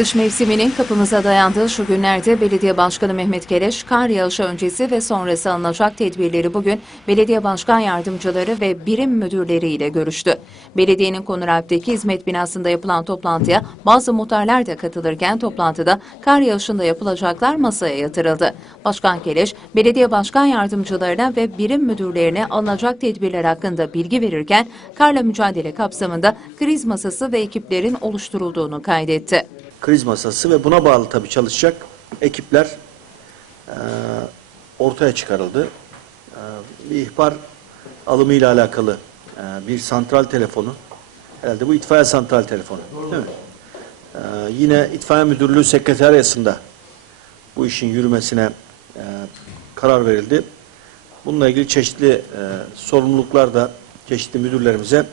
Kış mevsiminin kapımıza dayandığı şu günlerde Belediye Başkanı Mehmet Keleş, kar yağışı öncesi ve sonrası alınacak tedbirleri bugün belediye başkan yardımcıları ve birim müdürleriyle görüştü. Belediyenin Konuralp'teki hizmet binasında yapılan toplantıya bazı muhtarlar da katılırken toplantıda kar yağışında yapılacaklar masaya yatırıldı. Başkan Keleş, belediye başkan yardımcılarına ve birim müdürlerine alınacak tedbirler hakkında bilgi verirken karla mücadele kapsamında kriz masası ve ekiplerin oluşturulduğunu kaydetti. Kriz masası ve buna bağlı tabii çalışacak ekipler e, ortaya çıkarıldı. E, bir ihbar alımıyla alakalı e, bir santral telefonu, herhalde bu itfaiye santral telefonu değil mi? E, yine itfaiye müdürlüğü sekreteriyasında bu işin yürümesine e, karar verildi. Bununla ilgili çeşitli e, sorumluluklar da çeşitli müdürlerimize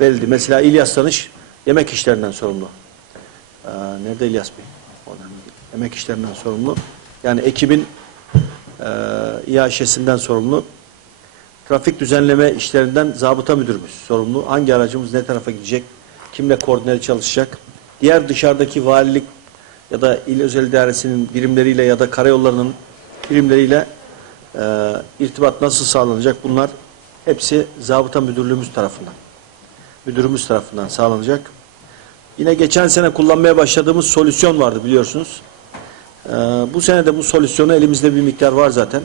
verildi. Mesela İlyas Tanış yemek işlerinden sorumlu. Ee, nerede İlyas Bey? Emek işlerinden sorumlu. Yani ekibin e, İHŞ'sinden sorumlu. Trafik düzenleme işlerinden zabıta müdürümüz sorumlu. Hangi aracımız ne tarafa gidecek? Kimle koordineli çalışacak? Diğer dışarıdaki valilik ya da il özel idaresinin birimleriyle ya da karayollarının birimleriyle e, irtibat nasıl sağlanacak? Bunlar hepsi zabıta müdürlüğümüz tarafından, müdürümüz tarafından sağlanacak. Yine geçen sene kullanmaya başladığımız solüsyon vardı biliyorsunuz. Ee, bu sene de bu solüsyonu elimizde bir miktar var zaten.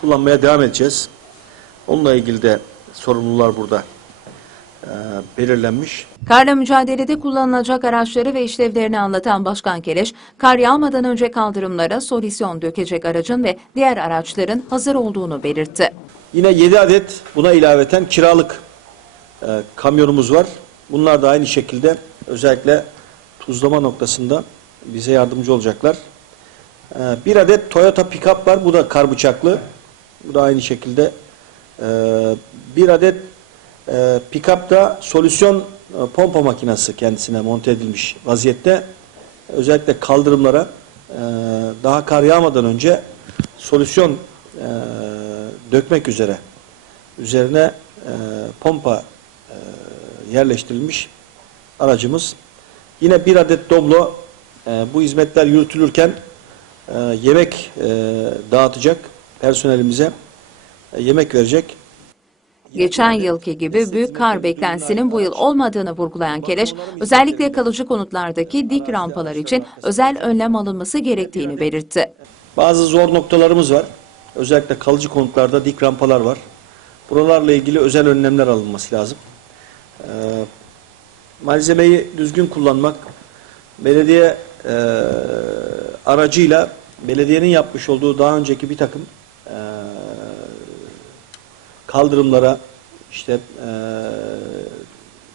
Kullanmaya devam edeceğiz. Onunla ilgili de sorumlular burada e, belirlenmiş. Karla mücadelede kullanılacak araçları ve işlevlerini anlatan Başkan Keleş, kar yağmadan önce kaldırımlara solüsyon dökecek aracın ve diğer araçların hazır olduğunu belirtti. Yine 7 adet buna ilaveten kiralık e, kamyonumuz var. Bunlar da aynı şekilde özellikle tuzlama noktasında bize yardımcı olacaklar. E, bir adet Toyota pick-up var. Bu da kar bıçaklı. Bu da aynı şekilde. E, bir adet e, pick-up da solüsyon e, pompa makinesi kendisine monte edilmiş vaziyette. Özellikle kaldırımlara e, daha kar yağmadan önce solüsyon e, dökmek üzere üzerine pompa yerleştirilmiş aracımız. Yine bir adet Doblo e, bu hizmetler yürütülürken e, yemek e, dağıtacak personelimize e, yemek verecek. Geçen yılki gibi büyük kar beklentisinin bu yıl olmadığını vurgulayan Keleş, özellikle kalıcı konutlardaki dik rampalar için özel önlem alınması gerektiğini belirtti. Bazı zor noktalarımız var. Özellikle kalıcı konutlarda dik rampalar var. Buralarla ilgili özel önlemler alınması lazım. Ee, malzemeyi düzgün kullanmak, belediye e, aracıyla belediyenin yapmış olduğu daha önceki bir takım e, kaldırımlara, işte e,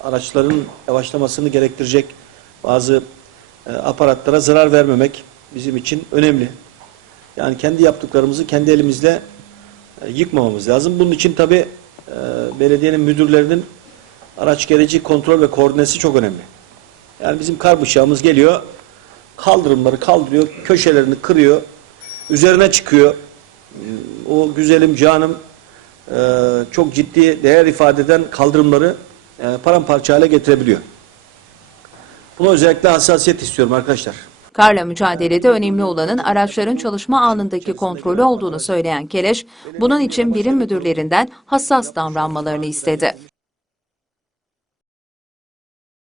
araçların yavaşlamasını gerektirecek bazı e, aparatlara zarar vermemek bizim için önemli. Yani kendi yaptıklarımızı kendi elimizle e, yıkmamamız lazım. Bunun için tabi e, belediyenin müdürlerinin araç gereci kontrol ve koordinesi çok önemli. Yani bizim kar bıçağımız geliyor, kaldırımları kaldırıyor, köşelerini kırıyor, üzerine çıkıyor. O güzelim canım e, çok ciddi değer ifade eden kaldırımları e, paramparça hale getirebiliyor. Buna özellikle hassasiyet istiyorum arkadaşlar. Karla mücadelede önemli olanın araçların çalışma anındaki kontrolü olduğunu söyleyen Keleş, bunun için birim müdürlerinden hassas davranmalarını istedi.